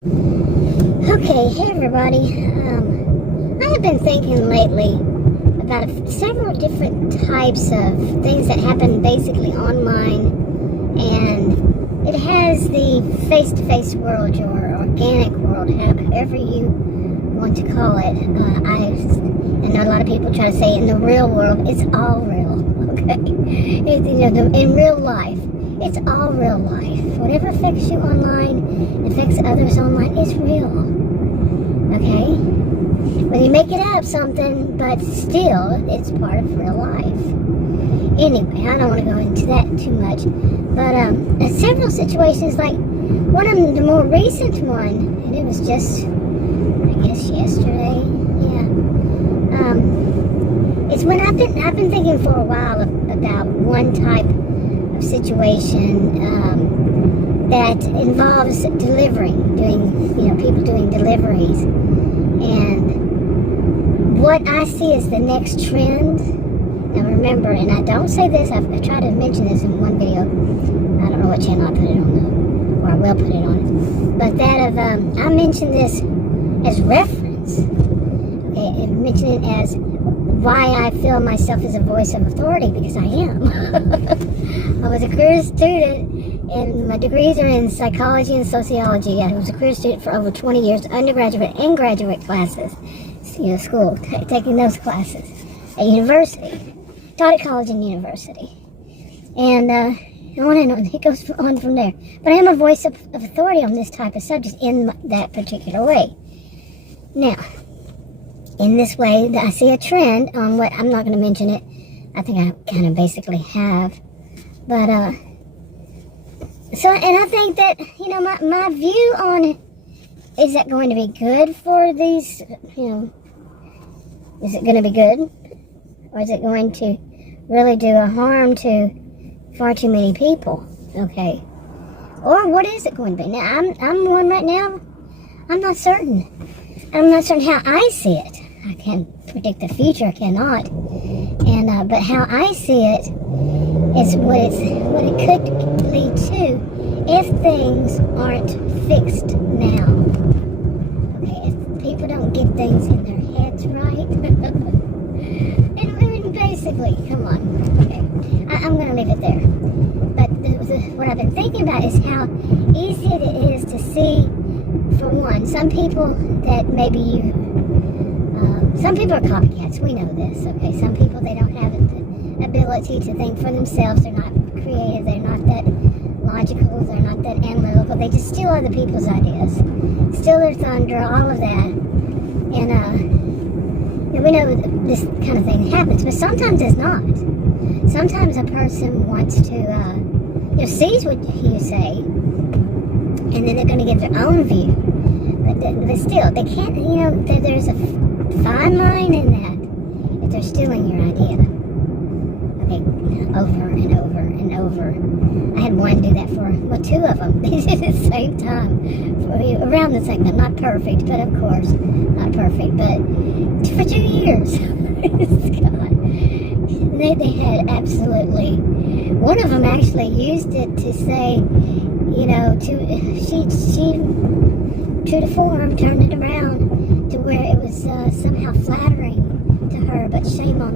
Okay, hey everybody. I have been thinking lately about several different types of things that happen basically online, and it has the face-to-face world or organic world, however you want to call it. I know a lot of people try to say in the real world, it's all real, okay? In real life, it's all real life. Whatever affects you online, affects others online, it's real. Okay? When you make it up something, but still, it's part of real life. Anyway, I don't want to go into that too much. But several situations, like one of them, the more recent one, and it was just, I guess, yesterday. Yeah. It's when I've been thinking for a while about one type of situation that involves delivering, people doing deliveries. And what I see as the next trend, now remember, and I don't say this, I've tried to mention this in one video, I don't know what channel I put it on, or I will put it on, but that of, I mentioned this as reference, okay, and mention it as why I feel myself as a voice of authority, because I am. I was a career student, and my degrees are in psychology and sociology. I was a career student for over 20 years, undergraduate and graduate classes, school, taking those classes at university, taught at college and university. And on and on, it goes on from there. But I am a voice of authority on this type of subject in that particular way. Now, in this way, I see a trend on what, I'm not going to mention it, I think I kind of basically have, but, so, and I think that, my view on, is that going to be good for these, is it going to be good, or is it going to really do a harm to far too many people, okay, or what is it going to be? Now, I'm one right now, I'm not certain how I see it. I can't predict the future, I cannot. And but how I see it is what it could lead to if things aren't fixed now. Okay, if people don't get things in their heads right. and I mean, basically, come on. Okay, I'm going to leave it there. But what I've been thinking about is how easy it is to see, for one, some people that maybe some people are copycats, we know this, okay? Some people, they don't have the ability to think for themselves, they're not creative, they're not that logical, they're not that analytical, they just steal other people's ideas, steal their thunder, all of that, and we know this kind of thing happens, but sometimes it's not. Sometimes a person wants to, sees what you say, and then they're going to give their own view, but still, they can't, there's a fine line in that if they're stealing your idea. Okay, over and over and over. I had one do that for, two of them. They did at the same time, around the same time. Not perfect, but of course, not perfect, but for 2 years. God. They had absolutely, one of them actually used it to say, she true to form, turned it around to where it was somehow flattering to her, but shame on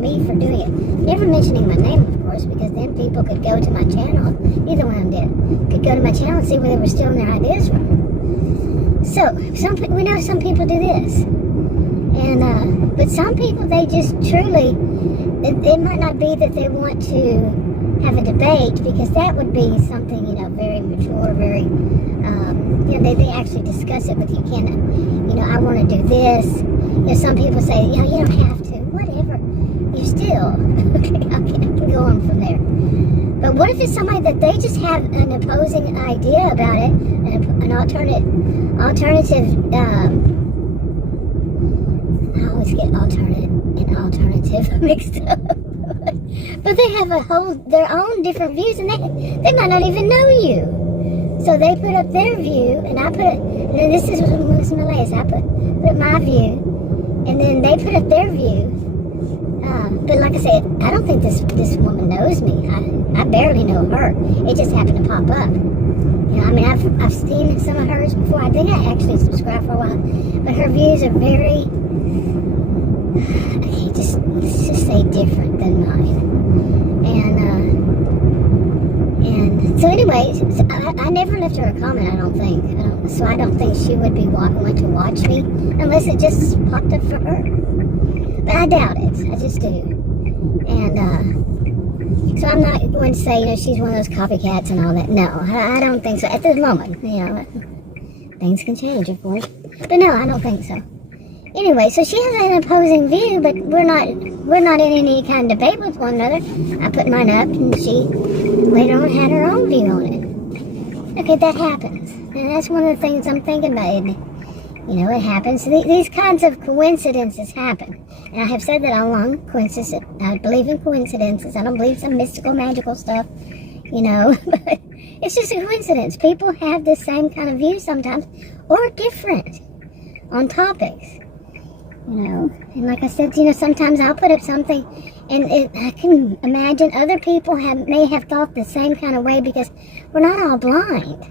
me for doing it. Never mentioning my name, of course, because then people could go to my channel, either one of them could go to my channel and see where they were stealing their ideas from. So, we know some people do this. And, but some people, they just truly, it might not be that they want to have a debate, because that would be something, very mature, very, they actually discuss it with you. I want to do this. Some people say, you don't have to, whatever. You still, okay, I can go on from there. But what if it's somebody that they just have an opposing idea about it, an alternative, I always get alternate and alternative mixed up. But they have their own different views, and they might not even know you. So they put up their view, and I put it, and this is my latest, I put up my view, and then they put up their view, But like I said, I don't think this woman knows me. I barely know her. It just happened to pop up. You know, I mean, I've seen some of hers before. I think I actually subscribed for a while, but her views are very, let's just say different than mine. And so anyway, I never left her a comment, I don't think. So I don't think she would be want to watch me unless it just popped up for her. But I doubt it. I just do. And so I'm not going to say, you know, she's one of those copycats and all that. No, I don't think so. At this moment, you know, things can change, of course. But no, I don't think so. Anyway, so she has an opposing view, but we're not in any kind of debate with one another. I put mine up, and she later on had her own view on it. Okay, that happens, and that's one of the things I'm thinking about. You know, it happens. These kinds of coincidences happen, and I have said that all along. Coincidences. I believe in coincidences. I don't believe some mystical, magical stuff. You know, but it's just a coincidence. People have the same kind of view sometimes, or different on topics. You know, and like I said, you know, sometimes I'll put up something, and I can imagine other people may have thought the same kind of way, because we're not all blind.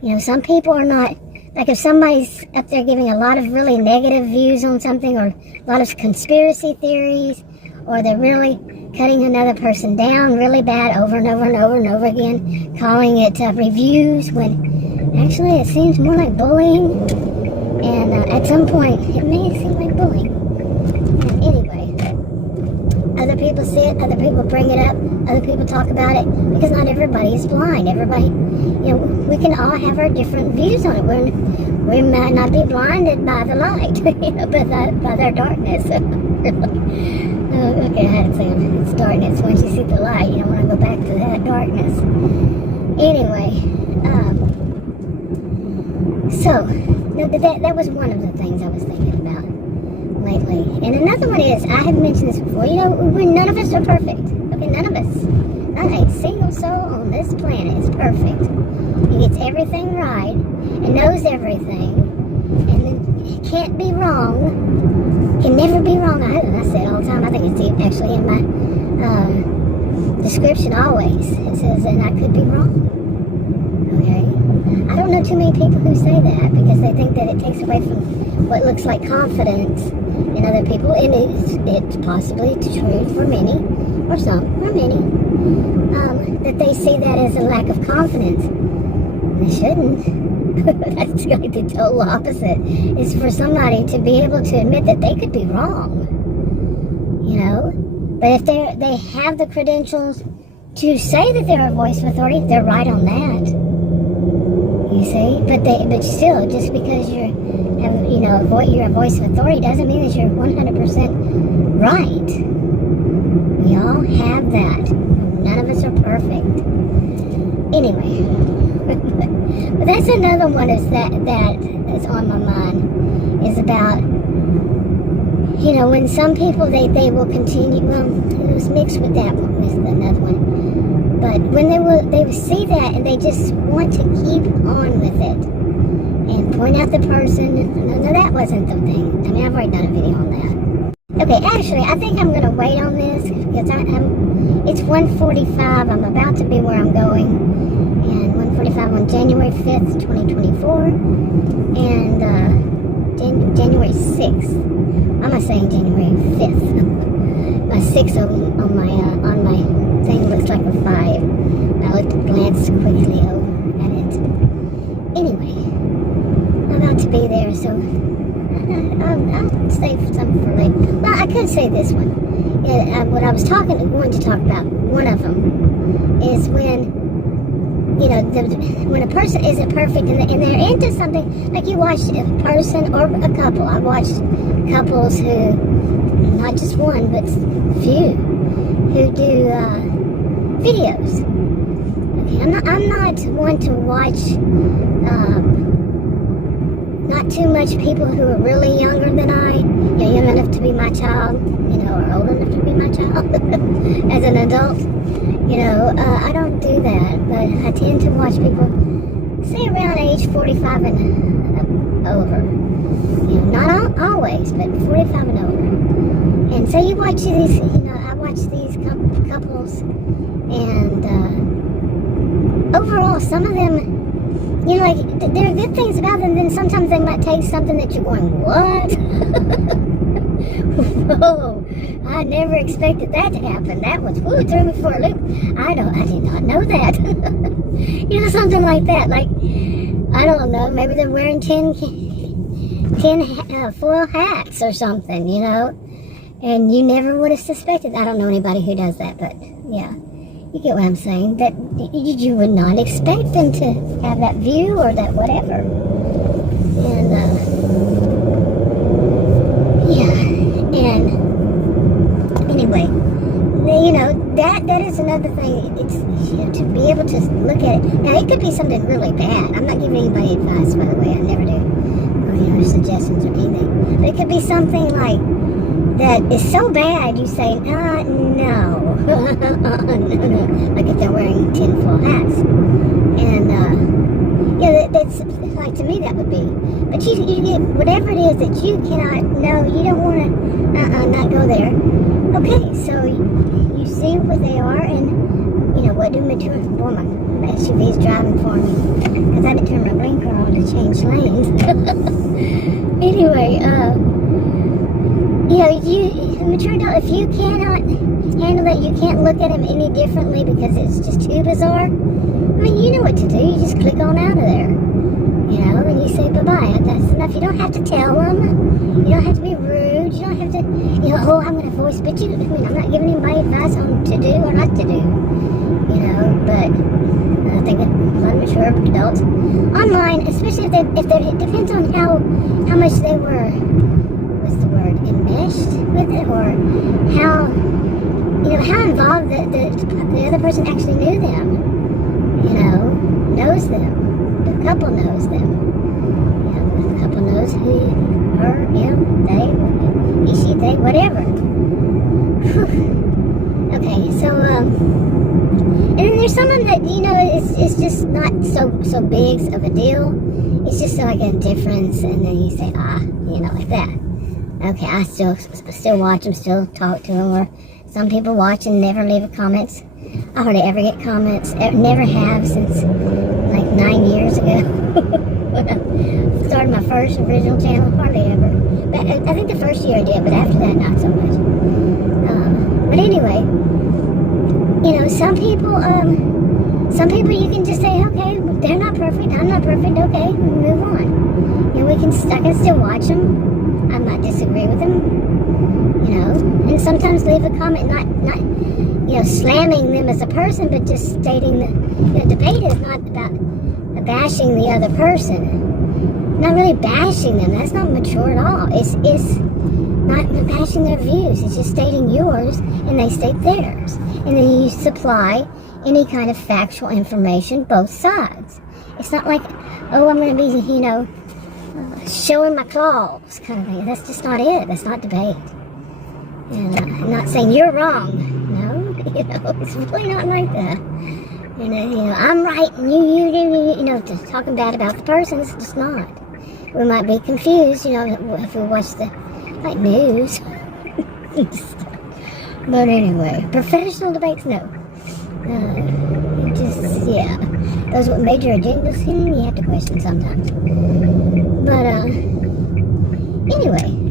You know, some people are not, like if somebody's up there giving a lot of really negative views on something, or a lot of conspiracy theories, or they're really cutting another person down really bad over and over and over and over again, calling it reviews, when actually it seems more like bullying. And at some point, it may seem like bullying. And anyway, other people see it, other people bring it up, other people talk about it, because not everybody is blind. Everybody, you know, we can all have our different views on it. We might not be blinded by the light, you know, but by their darkness. Okay, I had to say it's darkness. Once you see the light, you don't want to go back to that darkness. Anyway, so that was one of the things I was thinking about lately. And another one is, I have mentioned this before, you know, none of us are perfect. Okay, none of us. Not a single soul on this planet is perfect. He gets everything right and knows everything, and it can't be wrong. Can never be wrong. I say it all the time. I think it's actually in my description always. It says, and I could be wrong. Okay? I don't know too many people who say that, because they think that it takes away from what looks like confidence in other people, and it's possibly true for many, or some, or many, that they see that as a lack of confidence. They shouldn't. That's like the total opposite. It's for somebody to be able to admit that they could be wrong, you know. But if they have the credentials to say that they're a voice of authority, they're right on that. You see, but still, just because you're a voice of authority doesn't mean that you're 100% right. We all have that. None of us are perfect. Anyway, but that's another one that's on my mind, is about, you know, when some people they will continue. Well, it was mixed with that one, with another one. But when they will see that, and they just want to keep on with it and point out the person. No, that wasn't the thing. I mean, I've already done a video on that. Okay, actually, I think I'm gonna wait on this, because it's 1:45. I'm about to be where I'm going, and 1:45 on January 5th, 2024, and January 6th. Why am I saying January 5th? My 6 on my thing looks like a 5. I glanced quickly over at it. Anyway, I'm about to be there, so I'll save something for later. Well, I could say this one. Yeah, what I was going to talk about, one of them, is when, you know, when a person isn't perfect and they're into something, like you watch a person or a couple. I've watched couples who, not just one, but few, who do videos. Okay, I'm not one to watch not too much people who are really younger than I, you know, young enough to be my child, you know, or old enough to be my child as an adult. You know, I don't do that, but I tend to watch people, say around age 45 and over. You know, not always, but 45 and over. And so you watch these, I watch these couples, and overall, some of them, like, there are good things about them, then sometimes they might take something that you're going, what? Whoa, I never expected that to happen. That was, threw me for a loop. I did not know that. Something like that. Like, I don't know, maybe they're wearing 10 foil hats or something, and you never would have suspected. I don't know anybody who does that, but yeah, you get what I'm saying, that you would not expect them to have that view or that whatever. And and anyway, that is another thing. It's to be able to look at it. Now, it could be something really bad. I'm not giving anybody advice, by the way. I never do, or suggestions or anything. But it could be something like that is so bad you say, no, no. Like if they're wearing 10 full hats, and that's like, to me that would be. But you get whatever it is that you cannot know. You don't want to not go there. Okay, so you see what they are, and what do mature. Boy, my SUV's driving for me because I didn't turn my blinker on to change lanes. Anyway, you mature adult. If you cannot handle that, you can't look at them any differently because it's just too bizarre. I mean, you know what to do. You just click on out of there. And you say bye-bye. That's enough. You don't have to tell them. You don't have to be rude. You don't have to, I'm going to voice bitch you. I mean, I'm not giving anybody advice on to do or not to do. But I think that mature adults online, especially if they it depends on how much they were, what's the word, enmeshed with it, or how involved the other person actually knew them. Knows them. The couple knows them. The couple knows who, her, him, they, he, she, they, whatever. Okay, so, and then there's some of them that, it's just not so big of a deal. It's just like a difference, and then you say, like that. Okay, I still watch them, still talk to them, or some people watch and never leave comments. I hardly ever get comments, never have since like 9 years ago. When I started my first original channel, hardly ever. But I think the first year I did, but after that, not so much. But anyway, some people you can just say, okay, they're not perfect, I'm not perfect, okay, move on. I can still watch them. I might disagree with them, and sometimes leave a comment, not slamming them as a person, but just stating that debate is not about bashing the other person. Not really bashing them. That's not mature at all. It's not bashing their views. It's just stating yours, and they state theirs. And then you supply any kind of factual information, both sides. It's not like, I'm going to be, showing my claws kind of thing. That's just not it. That's not debate. And I'm not saying you're wrong. No, it's really not like that. I'm right and you, talking bad about the person. It's just not. We might be confused, if we watch the, news. But anyway, professional debates, no. Those with major agendas, you have to question sometimes. But, anyway.